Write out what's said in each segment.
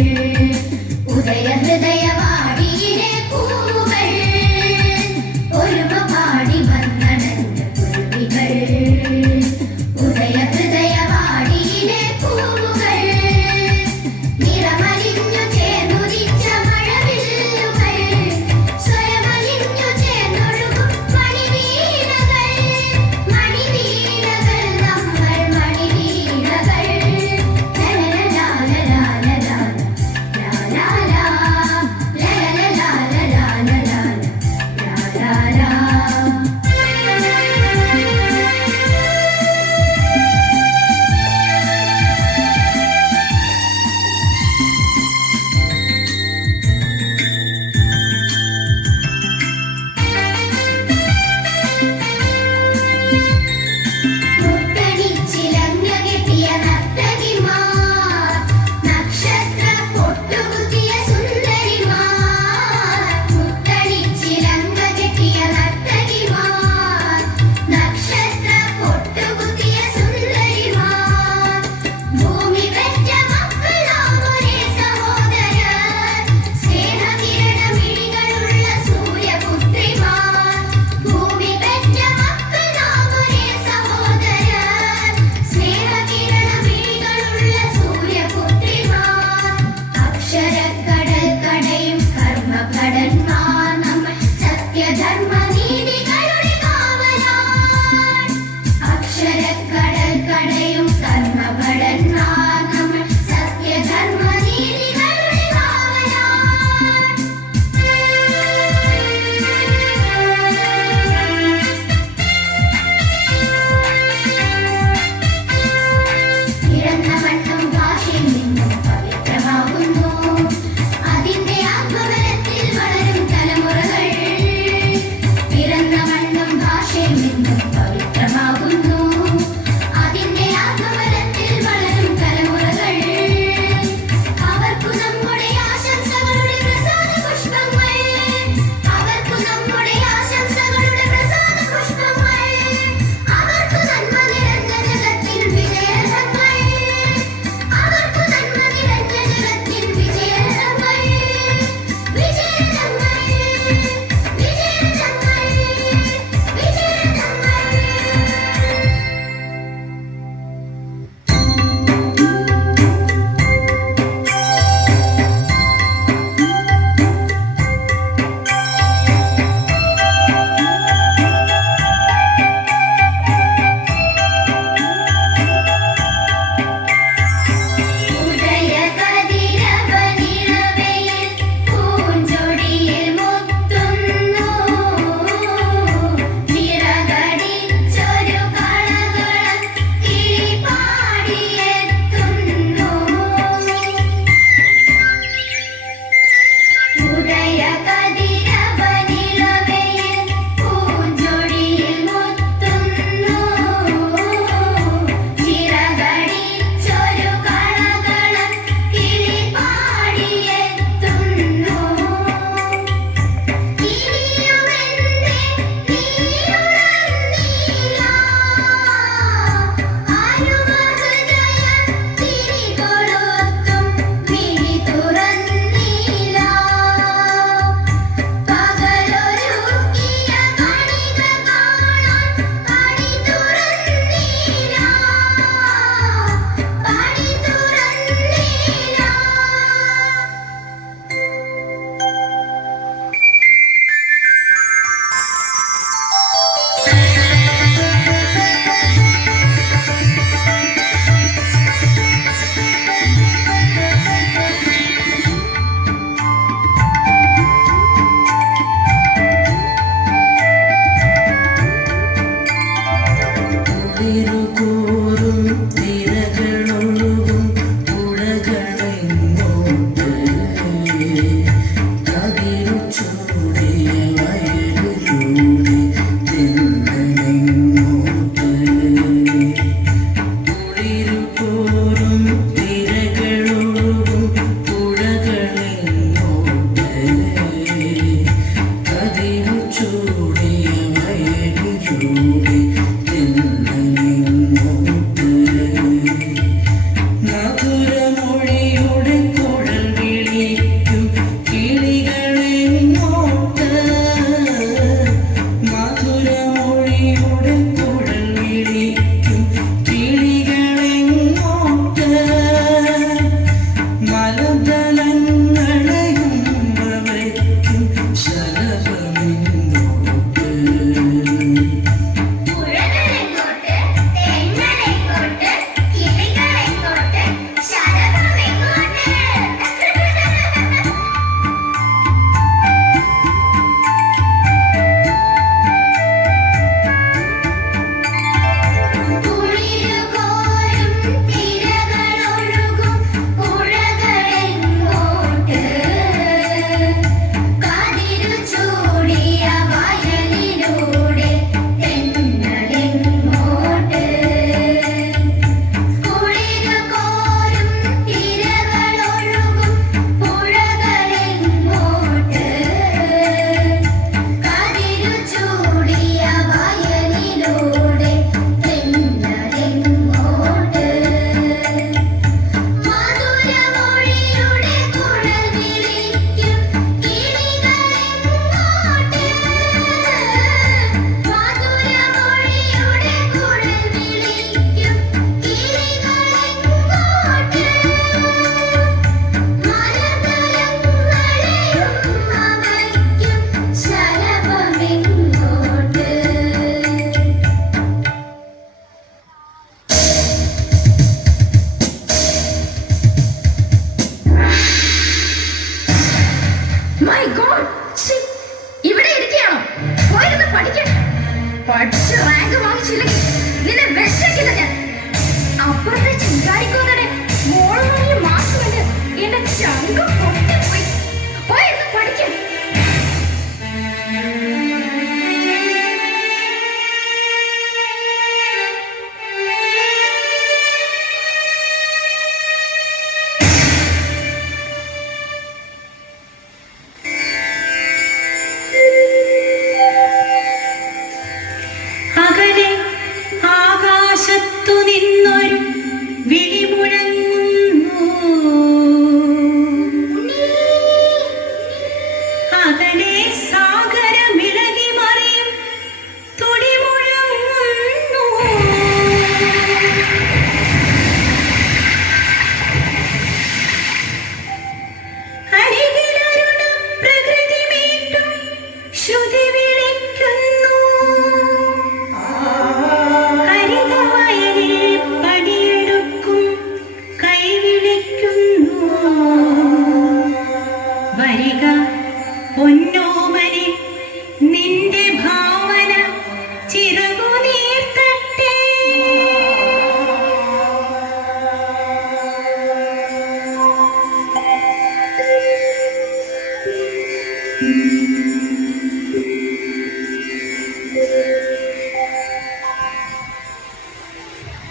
la la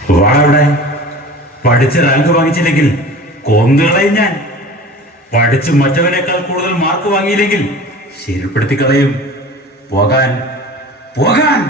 വാടെ പഠിച്ച് rank വാങ്ങിച്ചില്ലെങ്കിൽ കൊന്നുകളയും ഞാൻ. പഠിച്ച് മറ്റവനേക്കാൾ കൂടുതൽ മാർക്ക് വാങ്ങിയില്ലെങ്കിൽ ശരിപ്പെടുത്തി കളയും. പോകാൻ പോകാൻ.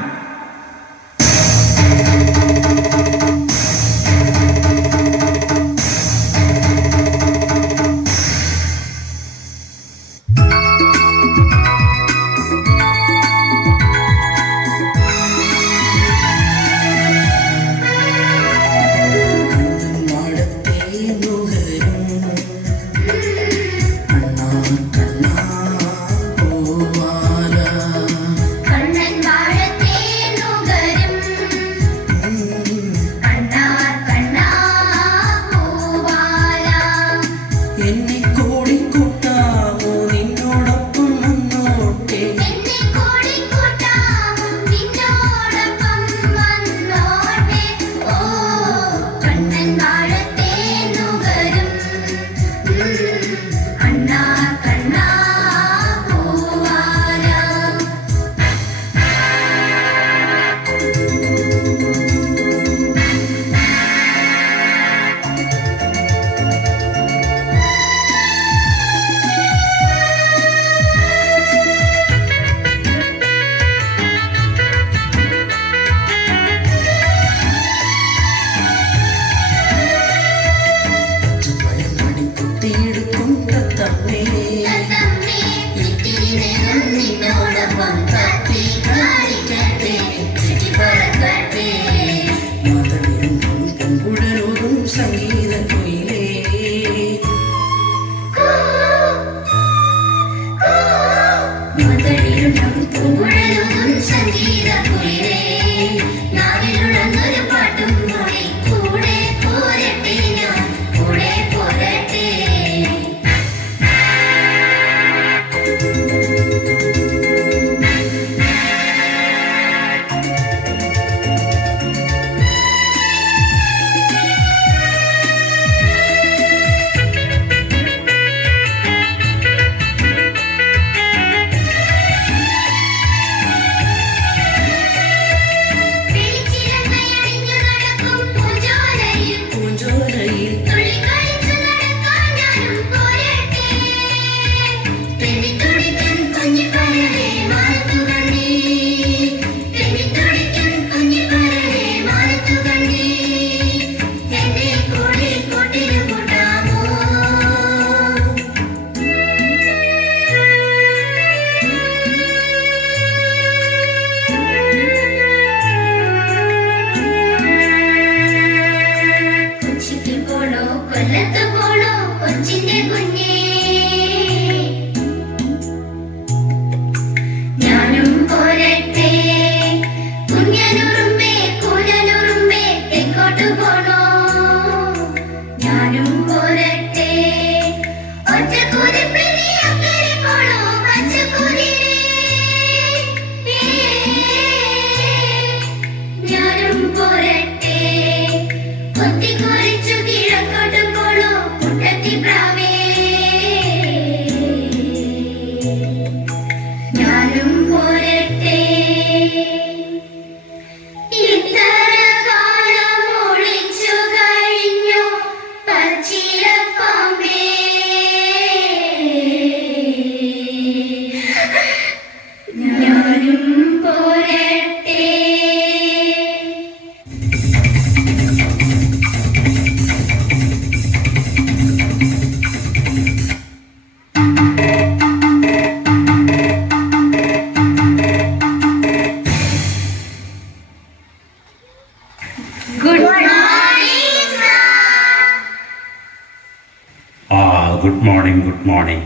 Good morning good morning.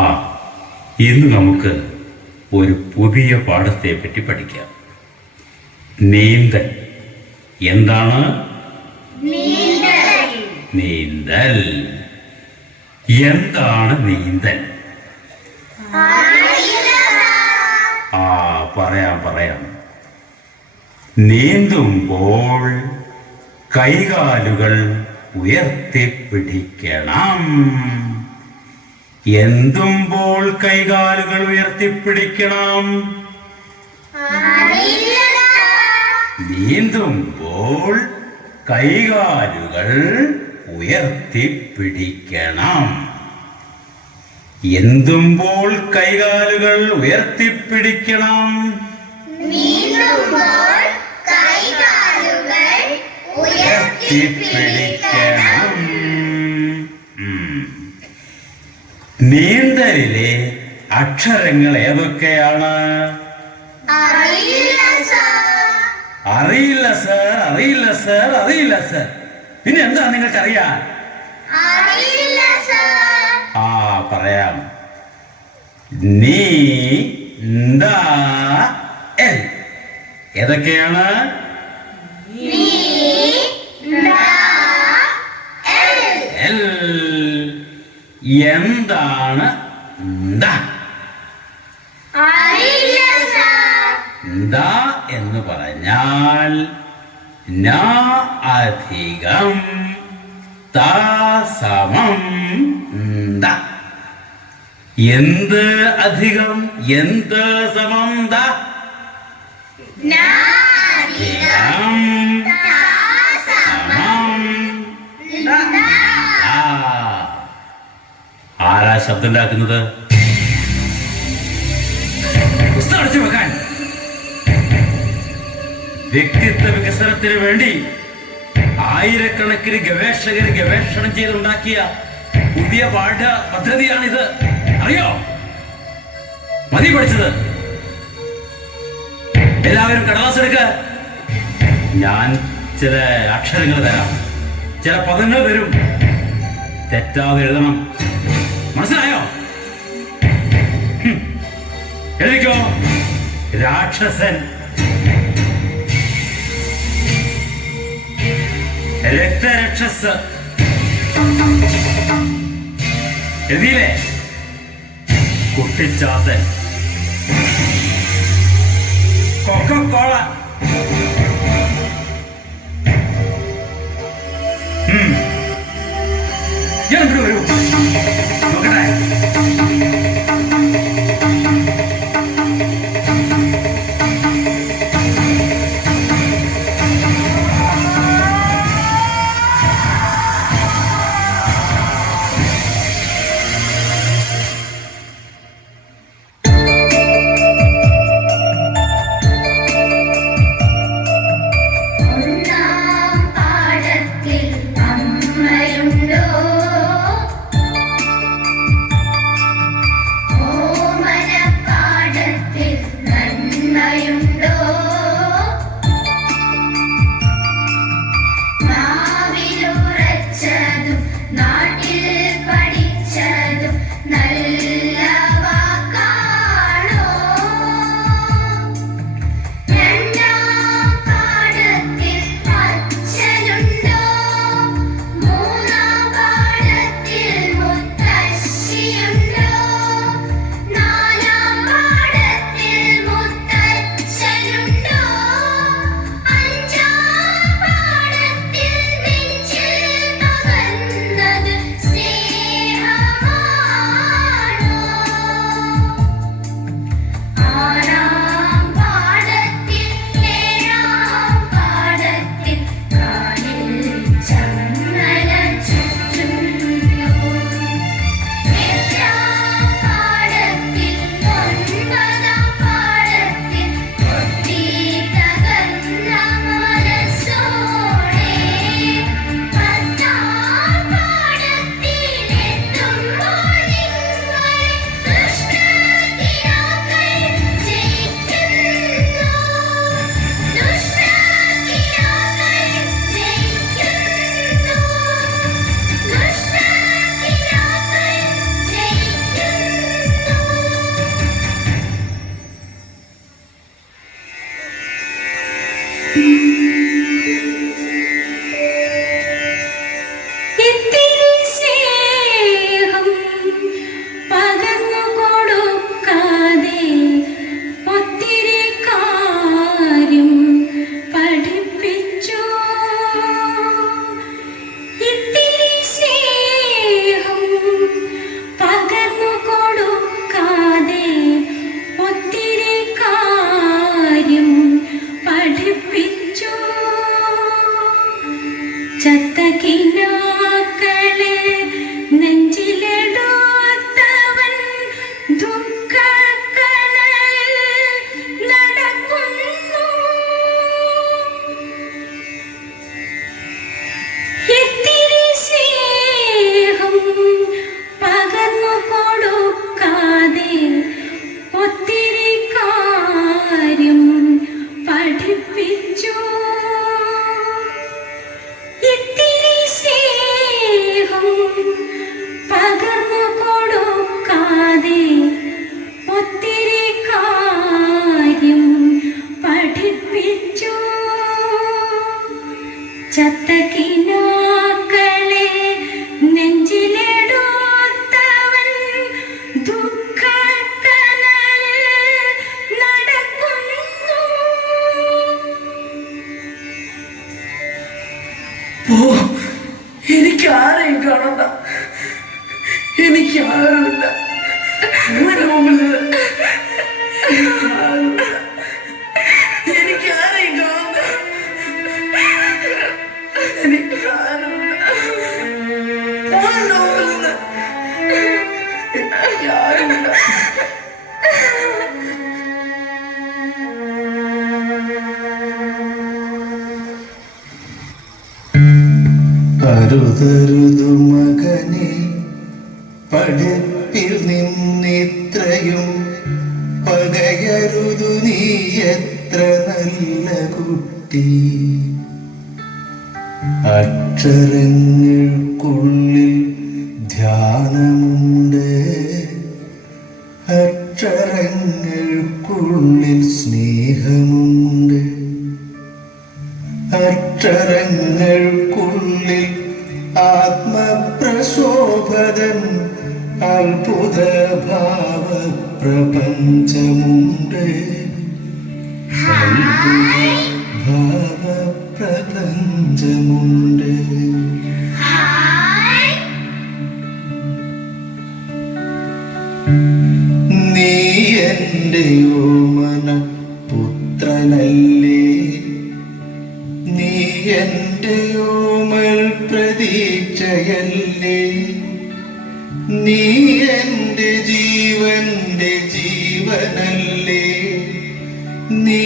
ആ ഇന്ന് നമുക്ക് ഒരു പുതിയ പാഠത്തെ പറ്റി പഠിക്കാം. നീന്തൽ. എന്താണ് നീന്തൽ? എന്താണ് നീന്തൽ? ആ പറയാം. നീന്തുമ്പോൾ കൈകാലുകൾ ഉയർത്തിപ്പിടിക്കണം. എന്തുമ്പോൾ കൈകാലുകൾ ഉയർത്തിപ്പിടിക്കണം? നീന്തുമ്പോൾ കൈകാലുകൾ ഉയർത്തിപ്പിടിക്കണം. എന്തുമ്പോൾ കൈകാലുകൾ ഉയർത്തിപ്പിടിക്കണം? ഉയർത്തിപ്പിടിക്കണം. നീന്തലിലെ അക്ഷരങ്ങൾ ഏതൊക്കെയാണ്? അറിയില്ല സർ. പിന്നെ എന്താ നിങ്ങൾക്കറിയാം? ആ പറയാം. ഏതൊക്കെയാണ്? എന്താണ് എന്ന് പറഞ്ഞാൽ ന അധികം ത സമം ദ. എന്ത് അധികം എന്ത് സമം ദ? അധികം സമം ദ. ആരാ ശബ്ദം ഉണ്ടാക്കുന്നത്? അടച്ചു വെക്കാൻ. വ്യക്തിത്വ വികസനത്തിന് വേണ്ടി ആയിരക്കണക്കിന് ഗവേഷകർ ഗവേഷണം ചെയ്തുണ്ടാക്കിയ പുതിയ പാഠ്യ പദ്ധതിയാണിത്. അറിയോ? മതി പഠിച്ചത്. എല്ലാവരും കടലാസ് എടുക്ക. ഞാൻ ചില അക്ഷരങ്ങൾ തരാം, ചില പദങ്ങൾ തരും. തെറ്റാതെ എഴുതണം. മനസ്സിലായോ? എഴുതിക്കോ. രാക്ഷസൻ, രക്തരക്ഷസ്. എഴുതിയില്ലേ? കുട്ടിച്ചാത്തൻ, കൊക്കക്കോള. ഞാൻ വരൂ, നോക്കട്ടെ. പകർന്നു കൊടുക്കാതെ ഒത്തിരി കാര്യം പഠിപ്പിച്ചു. ചത്ത കിനാക്കളെ നെഞ്ചിലെടുത്തവൻ ദുഃഖക്കനലിൽ നടക്കുന്നു. ഓ, എനിക്ക് ആരെയും കാണണ്ട, എനിക്ക് ആരുമില്ല. എനിക്ക് ആരെയും കാണണ്ട, എനിക്ക് ആരുമില്ല. എനിക്ക് ആരുമില്ല. അരുതരുതു മകനെ, പഠിപ്പിൽ നിന്നിത്രയും പകയരുതു, നീ എത്ര നല്ല കുട്ടി. അക്ഷരങ്ങൾക്കുള്ളിൽ ധ്യാനമുണ്ട്, അക്ഷരങ്ങൾക്കുള്ളിൽ സ്നേഹമുണ്ട്, അക്ഷരങ്ങൾക്കുള്ളിൽ ആത്മപ്രശോഭതൻ അത്ഭുത ഭാവ പ്രപഞ്ചമുണ്ട്, ഭാവ പ്രപഞ്ചമുണ്ട്. നീ എൻ്റെ ഓമന പുത്രനല്ലേ, നീ എൻ്റെ ഓമൽ പ്രതീക്ഷയല്ലേ, നീ എൻ്റെ ജീവന്റെ ജീവനല്ലേ, നീ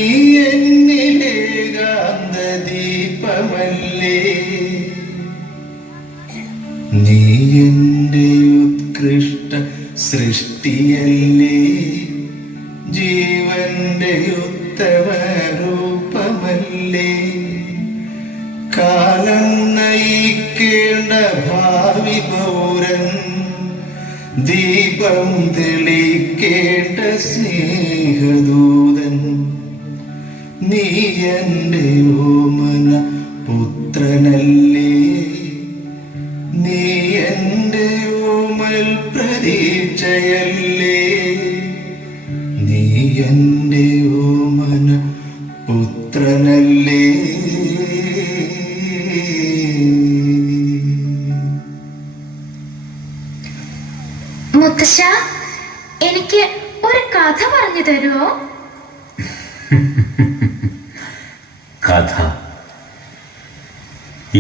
എന്നിലേകാന്ത ദീപമല്ലേ, നീ എൻ്റെ ഉത്കൃഷ്ട സൃഷ്ടിയല്ലേ, ജീവന്റെ ഉത്തമ രൂപമല്ലേ, കാലം നയിക്കേണ്ട ഭാവി പൗരൻ, ദീപം തെളിക്കേണ്ട സ്നേഹദൂതൻ, നീ എൻ്റെ ഓമന പുത്രനല്ലേ, നീ എൻ്റെ ഓമൽ പ്രതീക്ഷയല്ലേ, നീ എൻ്റെ ഓമന പുത്രനല്ലേ. മുത്തശ്ശ, എനിക്ക് ഒരു കഥ പറഞ്ഞു തരുമോ? കഥ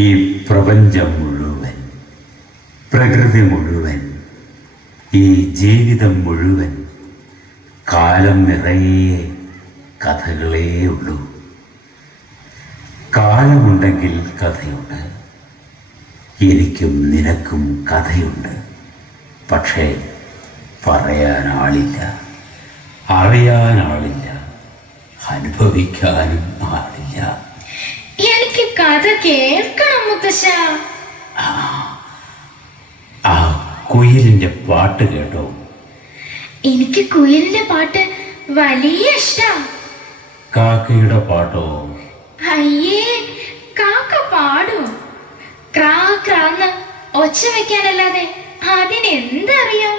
ഈ പ്രപഞ്ചം മുഴുവൻ, പ്രകൃതി മുഴുവൻ, ഈ ജീവിതം മുഴുവൻ, കാലം നിറയെ കഥകളേ ഉള്ളൂ. കാലമുണ്ടെങ്കിൽ കഥയുണ്ട്, എനിക്കും നിനക്കും കഥയുണ്ട്. പക്ഷേ പറയാനാളില്ല, അറിയാനാളില്ല, അനുഭവിക്കാനും ആളില്ല. എനിക്ക് കഥ കേൾക്കണം മുത്തശ്ശ. ആ കുയിലിന്റെ പാട്ട് കേട്ടോ? എനിക്ക് കുയിലിന്റെ പാട്ട് വലിയ ഇഷ്ടാ. കാക്കയുടെ പാട്ടോ? അയ്യേ, കാക്ക പാടും. ക്രാ ക്രാന്ന് ഒച്ച വെക്കാനല്ലാതെ അതിനെന്തറിയാം?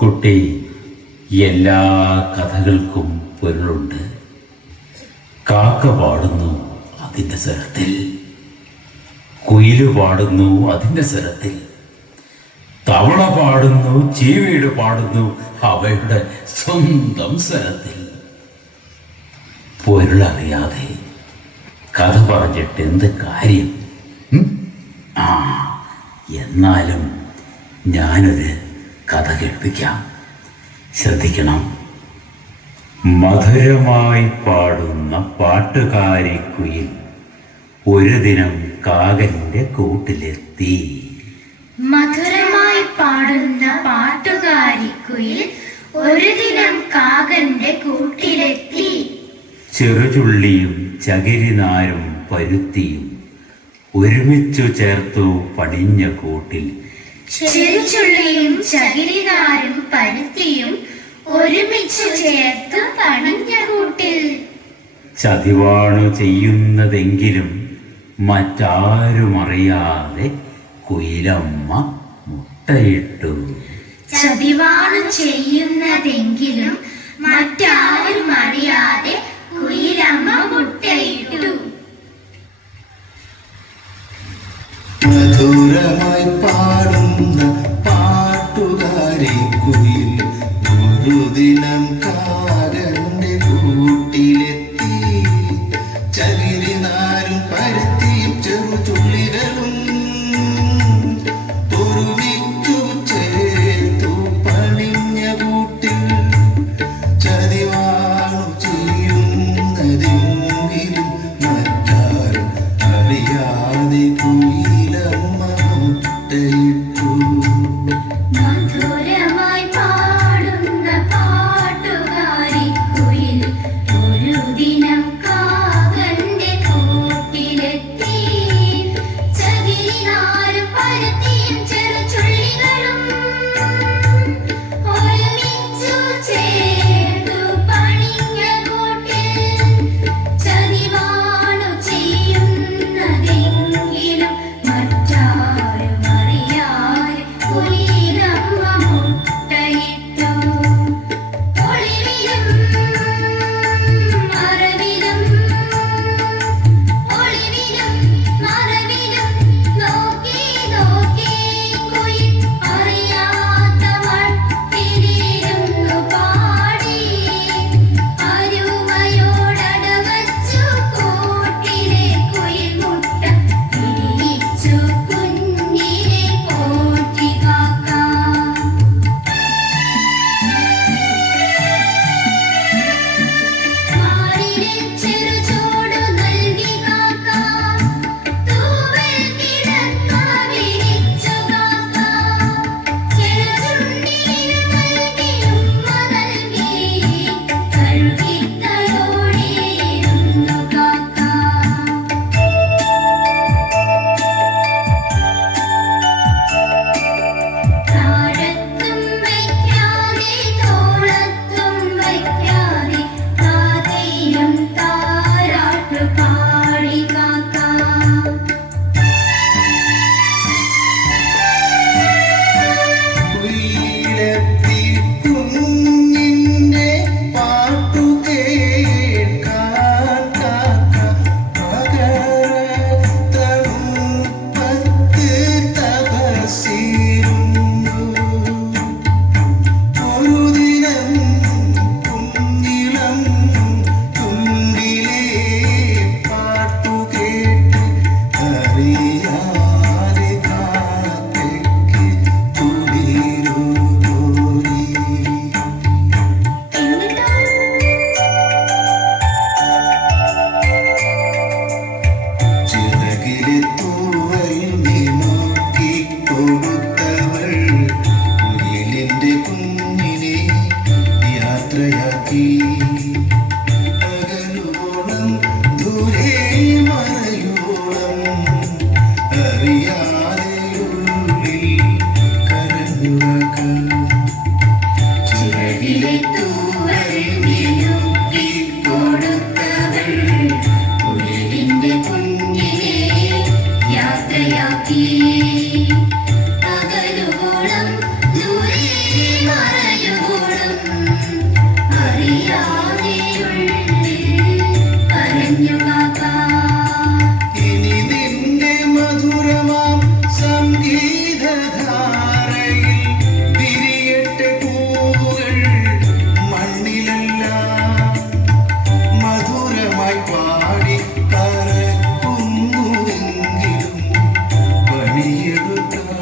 കുട്ടി, എല്ലാ കഥകൾക്കും പൊരുളുണ്ട്. കാക്ക പാടുന്നു അതിൻ്റെ സ്വരത്തിൽ, കുയില് പാടുന്നു അതിൻ്റെ സ്വരത്തിൽ, തവള പാടുന്നു, ചീവീട് പാടുന്നു അവയുടെ സ്വന്തം സ്വരത്തിൽ. പൊരുളറിയാതെ കഥ പറഞ്ഞിട്ട് എന്ത് കാര്യം? എന്നാലും ഞാനൊരു കഥ കേൾപ്പിക്കാം, ശ്രദ്ധിക്കണം. മധുരമായി പാടുന്ന പാട്ടുകാരിക്കുയിൽ ഒരു ദിനം കാകന്റെ കൂട്ടിലെത്തി. മധുരമായി പാടുന്ന പാട്ടുകാരിക്കുയിൽ ഒരു ദിനം കാകന്റെ കൂട്ടിലെത്തി. ചെറുചുള്ളിയും ചകിരിനാരും പരുത്തിയും ഒരുമിച്ചു ചേർത്തു പണിഞ്ഞ കൂട്ടിൽ ചെറുചുള്ളിയും ചകിരിനാരും പരുത്തിയും ഒരുമിച്ചു ചേർത്ത് പണിഞ്ഞ കൂട്ടിൽ ചതിവാണു ചെയ്യുന്നതെങ്കിലും മറ്റാരും അറിയാതെ കുയിലമ്മ മുട്ടയിട്ടു. ചതിവാണ് ചെയ്യുന്നതെങ്കിലും മറ്റാരും അറിയാതെ കുയിലമ്മ മുട്ടയിട്ടു. മധുരമായി പാടുന്ന പാട്ടുകാരി കുയിൽ ഒരു ദിനം കാകന്റെ കൂട്ടിലെത്തി. ചകിരിനാരും പരുത്തിയും ചെറുചുള്ളികളും ഒരുമിച്ചു ചേർത്തു പണിഞ്ഞ കൂട്ടിൽ ചതിവാണു ചെയ്യുന്നതെങ്കിലും മറ്റാരും അറിയാതെ കുയിലമ്മ മുട്ടയിട്ടു. മധുരമായി പാടുന്ന പാട്ടുകാരി കുയിൽ ഒരു ദിനം കാകന്റെ കൂട്ടിലെത്തി. ചകിരിനാരും പരുത്തിയും ചെറുചുള്ളികളും ഒരുമിച്ചു ചേർത്തു പണിഞ്ഞ കൂട്ടിൽ ചതിവാണു ചെയ്യുന്നതെങ്കിലും മറ്റാരും അറിയാതെ കുയിലമ്മ മുട്ടയിട്ടു. ഒളിവിലും മറവിലും ഒളിവിലും മറവിലും നോക്കി നോക്കി കുയിൽ അറിയാത്ത മട്ടിലിരുന്നു പാടി. അരുമയോടടവച്ചു കൂട്ടിലെ കുയിൽ മുട്ട വിരിയിച്ചു കുഞ്ഞിനെ പോറ്റി കാക്ക. മാറിലെ ചെറുചൂടു നൽകി കാക്ക. തൂവൽ കിടക്ക വിരിച്ചു കാക്ക. ചെറുചുണ്ടിനു നൽകി ഉമ്മ നൽകി കഴുകിത്തലോടിയിരുന്നു കാക്ക. താഴത്തും വയ്ക്കാതെ തോളത്തും വയ്ക്കാതെ താതയും താരാട്ടു പാടി കാക്ക. കുയിലെത്തി കുഞ്ഞിന്റെ പാട്ടു കേൾക്കാൻ കാക്ക പകരത്തണുപ്പത്ത് തപസ്സിരുന്നു. ഒരു ദിനം കുഞ്ഞിളം തുമ്പിലെ പാട്ടു കേട്ട് അറിയാതെ കാക്കയ്ക്ക് കുളിരു തോന്നി. എന്നിട്ടോ ചിറകിലെ തൂവൽ നോക്കി കൊടുത്തവൾ കുയിലിന്റെ കുഞ്ഞിനെ യാത്രയാക്കി. അകലുവോളം ദൂരെ മറയോളം അറിയാതെ ഉള്ളിൽ കരഞ്ഞു കാക്ക. ചിറകിലെ തൂവൽ നോക്കി കൊടുത്തവൾ കുയിലിന്റെ കുഞ്ഞിനെ യാത്രയാക്കി. അകലുവോളം ദൂരെ മറയോളം അറിയാതെ ഉള്ളിൽ കരഞ്ഞു കാക്ക. ഇനി നിന്റെ മധുരമാം സംഗീതധാരയിൽ വിരിയട്ടെ പൂവുകൾ മണ്ണിലല്ല. മധുരമായി പാടി പറക്കുന്നുവെങ്കിലും പണിയെടുക്കാൻ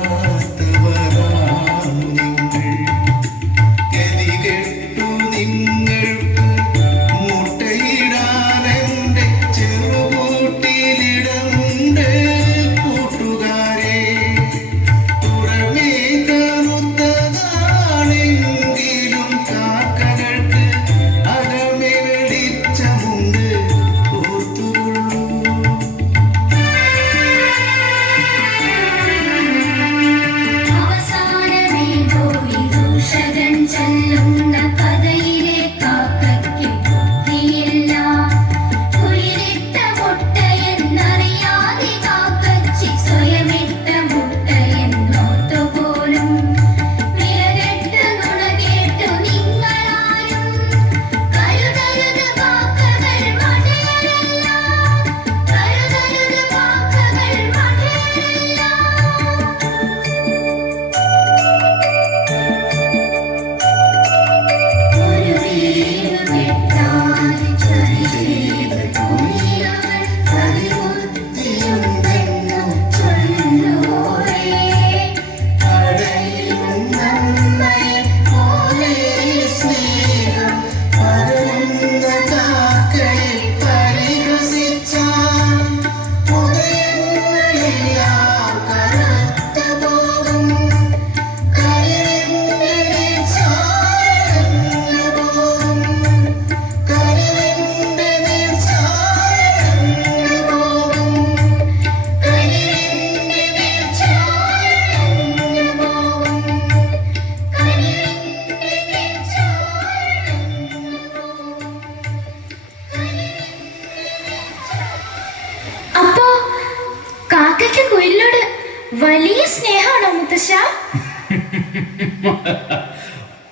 വലിയ സ്നേഹമാണോ മുത്തശ്ശ?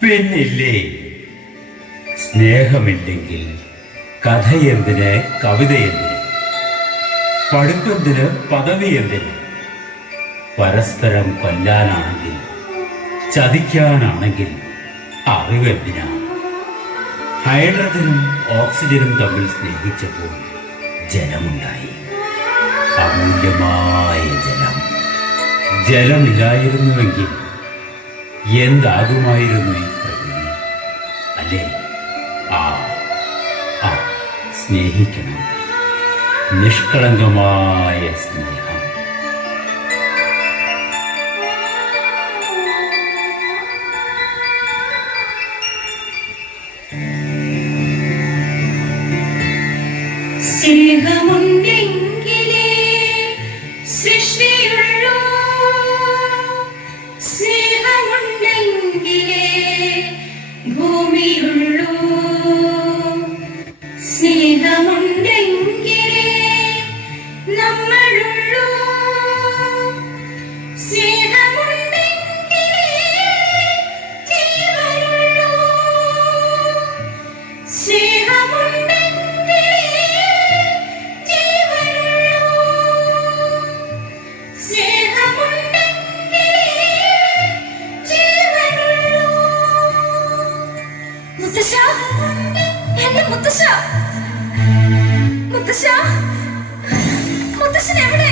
പിന്നില്ലേ, സ്നേഹമില്ലെങ്കിൽ കഥ എന്തിന്, കവിത എന്തിന്, പഠിപ്പെന്തിന്, പദവി എന്തിന്? പരസ്പരം കൊല്ലാനാണെങ്കിൽ, ചതിക്കാനാണെങ്കിൽ അറിവെന്തിനാ? ഹൈഡ്രജനും ഓക്സിജനും തമ്മിൽ സ്നേഹിച്ചപ്പോൾ ജലമുണ്ടായി, അമൂല്യമായ ജലം. ജലമില്ലായിരുന്നുവെങ്കിൽ എന്താകുമായിരുന്നു ഈ പ്രകൃതി? അല്ലേ? ആ ആ സ്നേഹിക്കണം, നിഷ്കളങ്കമായ സ്നേഹം. സ്നേഹമുണ്ടെങ്കിലേ സൃഷ്ടിയുള്ളൂ, സ്നേഹമുണ്ടെങ്കിലേ ഭൂമിയുള്ളൂ, സ്നേഹമുണ്ടെങ്കിലേ നമ്മളുള്ളൂ, സ്നേഹമുണ്ടെങ്കിലേ ജീവനുള്ളൂ, സ്നേഹമുണ്ടെങ്കിലേ മുത്തശ്ശ, എന്റെ മുത്തശ്ശ, മുത്തശ്ശ, മുത്തശ്ശൻ എവിടെ?